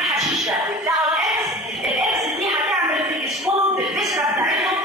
الحشيش ده بتاعوا الاكس دي هتعمل في جسمهم في البذره بتاعتهم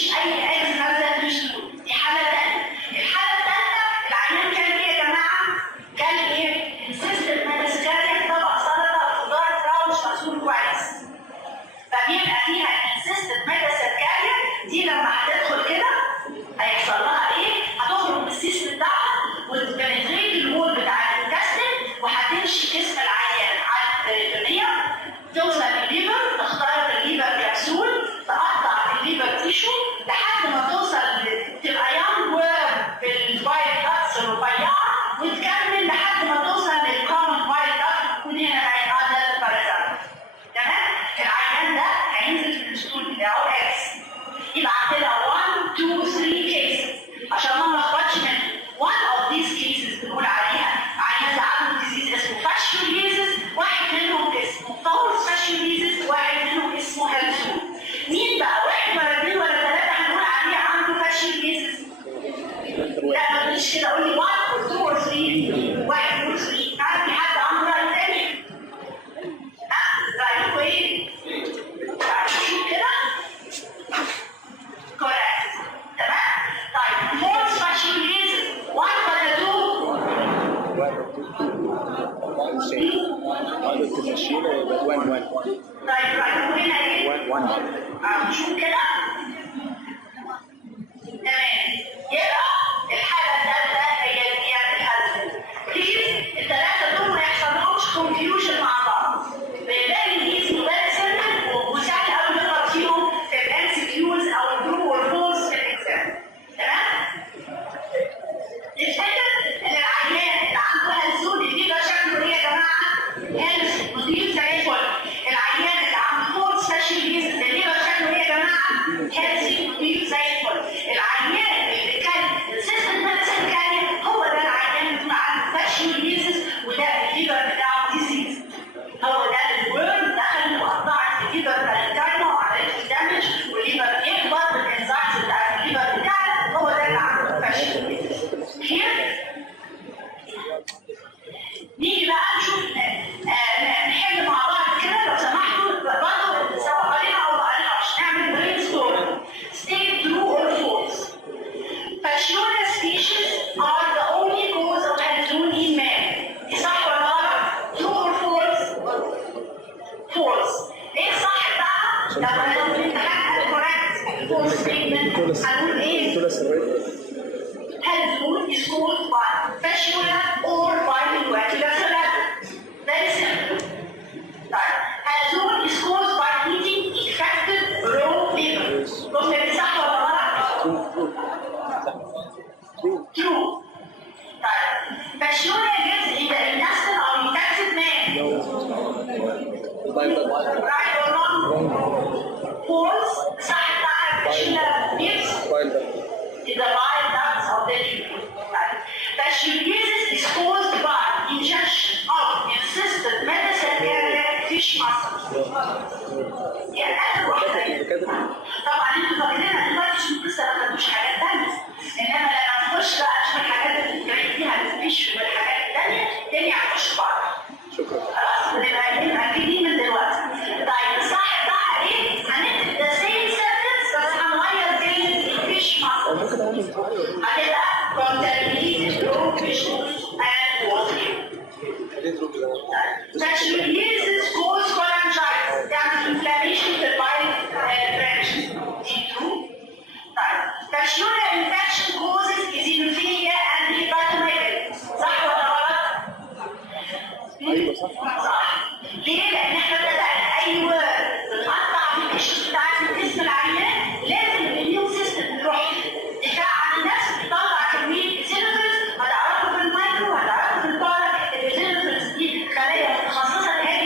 مفيش اي اكس نازله مش دي حاله ثانيه. الحاله الثالثه العيان كان ايه يا جماعه؟ كان ايه؟ سيستم ميتاسكاريا، طبق سلطه خضار فراو مش مغسول كويس. فبيبقى فيها السيستم ميتاسكاريا دي لما هتدخل كده هيحصل لها ايه؟ هتخرج بالسيستم بتاعها وتبنتريت الوول بتاع الانتستين وهتمشي جسم العيان على البريتونيا، توصل للليفر، تخترق الليفر كبسول، تقطع في الليفر تيشو لحد ما توصل تبقى يانج وورم بالفايل داكتس الرفيعه وتكمل لحد ما توصل للكومن فايل داكت وهنا هيتعدل بارازايت. تمام؟ العيان ده هينزل في الستول بتاعه اكس. يبقى عندنا 1 2 3 كيسز عشان ما نلخبطش منهم. one of these cases بنقول عليها عيان عنده ديزيز اسمه فاشيوليزيس، واحد منهم اسمه فورس فاشيوليزيس، واحد منهم اسمه هالزون. مين بقى؟ واحد ولا اثنين ولا ثلاثه هنقول عليه عنده فاشيوليزيس؟ لا ما تقوليش كده، قول لي 1 or 2 or 3. 1 or 3. عارف في حد عنده رأي تاني؟ رأيكم ايه؟ شوف كده؟ كوريكت. تمام؟ طيب فورس فاشيوليزيس 1 ولا 2؟ طيب رأيكم هنا ايه؟ 1. شوف كده؟ تمام. يبقى الحالة الثالثة هي الحالة بليز الثلاثة دول ما يحصلهمش كونفيوجن مع بعض. باقي الجيز مبالغ سنة وسهل قوي نقرا فيهم في الام سي كيوز او الترو والفولس في الاكزام. تمام؟ نفتكر ان العيان اللي عنده هالزون الليفر شكله ايه يا جماعة؟ هيلث نضيف زي الفل. العيان اللي عنده فورس فاشيوليزيس الليفر شكله ايه يا جماعة؟ هيلث نضيف زي الفل. العيان اللي كان السيستم ميتاسكاريا هو ده العيان اللي عنده فاشيوليزيس وده الليفر بتاعه ديزيز. هو ده الورم دخل وقطعت الليفر بارنكايما وعملت الدمج والليفر يكبر بالانزيمز بتاعت الليفر بتاعك، هو ده اللي عنده فاشيوليزيس. نيجي بقى نشوف نحل مع بعض كده لو سمحتوا برضه سواء قرينا او ما قريناش نعمل برين ستورم. State true or false. Fasciole species are the only cause of Halzon in man. دي صح ولا غلط؟ True or false? False. ليه صح بقى؟ لو هنقول في الامتحان correct false statement هنقول ايه؟ Halzon is caused by fasciole or by invacular saliva. Very simple. Halzon is caused by eating infected raw liver. بص دي صح ولا غلط؟ True. Fasciole lives in the intestine of infected man. Right or wrong? False. صح بتاع fasciole lives in the bile ducts of the liver. Fascioliosis is caused by ingestion of insistent metacellular fish muscles. يعني آخر واحدة. طبعا انتوا فاكرينها دلوقتي عشان لسه ما خدتوش حاجات تانية. انما لما نخش بقى نشوف الحاجات اللي بنتكلم فيها الفيش والحاجات التانية الدنيا هتخش بعض. شكرا. خلاص بنبقى اكيد من دلوقتي. طيب الصح بتاعها ايه؟ هنكتب the same sentence بس هنغير كلمة الفيش muscles. هتبقى contaminated raw fish and water. Fascioliosis causes cholangitis, تعمل inflammation في البايل branch. دي true. طيب fasciole infection causes eosinophilia and hepatomegaly. صح ولا غلط؟ ايوه صح. صح. ليه؟ لأن احنا اتفقنا أي وورد بنقطع في القشر بتاعت جسم العيان لازم الاميون سيستم يروح دفاع عن النفس بيطلع كمية ايزينوفيلز. هتعرفوا في المايكرو هتعرفوا في البارا الايزينوفيلز دي خلايا متخصصة ان هي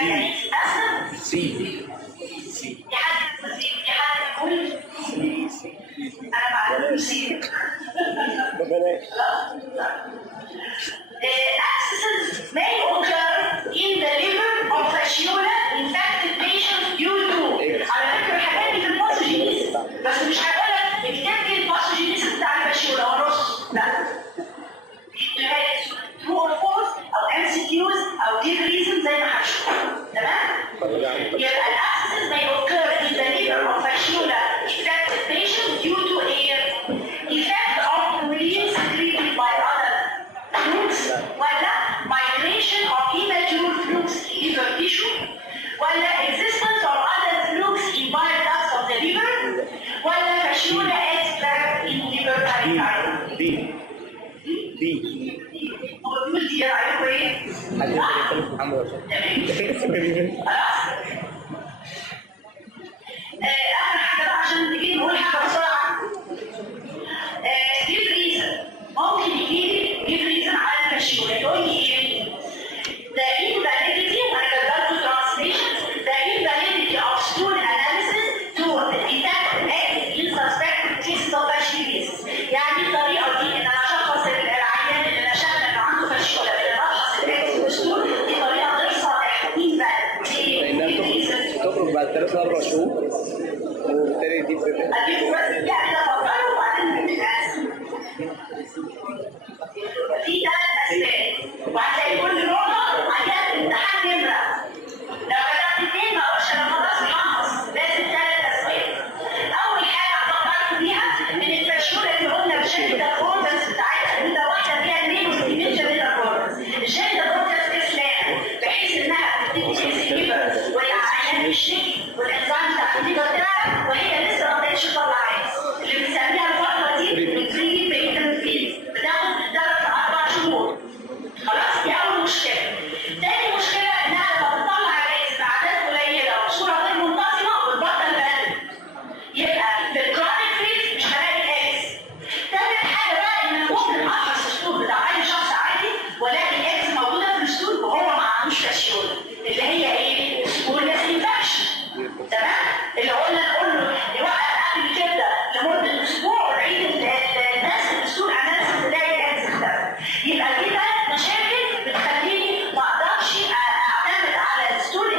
يعني اسم سي في حد يقول انا معلوم سي ببلاش. Abscesses may occur in the liver of fasciola infected patients due to على فكرة الحاجات دي في الباثوجينيز بس مش هقول لك اكتب لي الباثوجينيز بتاع الفاشيولا ونص لا true or false او MCQs او deep reason زي ما هنشوف تمام؟ يبقى الابسسز may occur in the liver of fasciola infected patients due to a effect of urine secreted by other fluids ولا migration of immature fluids in liver tissue ولا existence of other fluids in bile ducts of the liver ولا fasciola extract in liver pericardium. دي هو بيقول دي رايكم ايه؟ حد يقدر يتكلم محمد عشان خلاص؟ آخر حاجة بقى عشان نجي نقول حاجة بسرعة. give reason ممكن يجيلي give reason على الفاشيولا يقول لي ايه؟ The invalidity أنا كتبت له translation the invalidity of stool analysis to detect in suspected cases of fasciitis. يعني الطريقة دي إن أنا أشخص العيان اللي أنا شايف إنه عنده فاشيولا بإن أشخص الإكس والستول دي طريقة غير صالحة invalid. لانها تخرج بعد 3-4 شهور وبالتالي دي بتبقى أجيب بس يعني أفكر وبعدين نتقاسم. في 3 أسباب وهتلاقي كل نقطة عليها امتحان نمرة. لو كتبت 2 ما أقولش أنا خلاص محفظ لازم 3 أسباب. أول حاجة فكرت بيها إن الفاشيولا اللي قلنا بشكل الكورتكس بتاعتها إن واحدة فيها المين والديمنشن للكورتكس. الجلد الكورتكس إسلام بحيث إنها بتدي سيلفر والعيان الشيك والإنزيم بتاع الليفر بتاعها وهي لسه ما بقتش طلعت. اللي بنسميها الفترة دي بتريد بيتن فيل بتاخد 3-4 شهور. خلاص دي أول مشكلة. تاني مشكلة إنها لما بتطلع الإكس بأعداد قليلة وبصورة غير منتظمة بتبطل بلد. يبقى في الكرونيك فيز مش هلاقي الإكس. تالت حاجة بقى إن أنا ممكن أفحص الستول بتاع أي شخص عادي وألاقي الإكس موجودة في الستول وهو ما عندوش فاشيولا اللي هي إيه؟ سبورياس انفكشن. تمام؟ اللي قلنا نقول له يوقف أكل كبدة لمدة أسبوع ونعيد الناس الستول أناليسيس تلاقي الإكس اختفى. يبقى دي 3 مشاكل بتخليني ما أقدرش أعتمد على الستول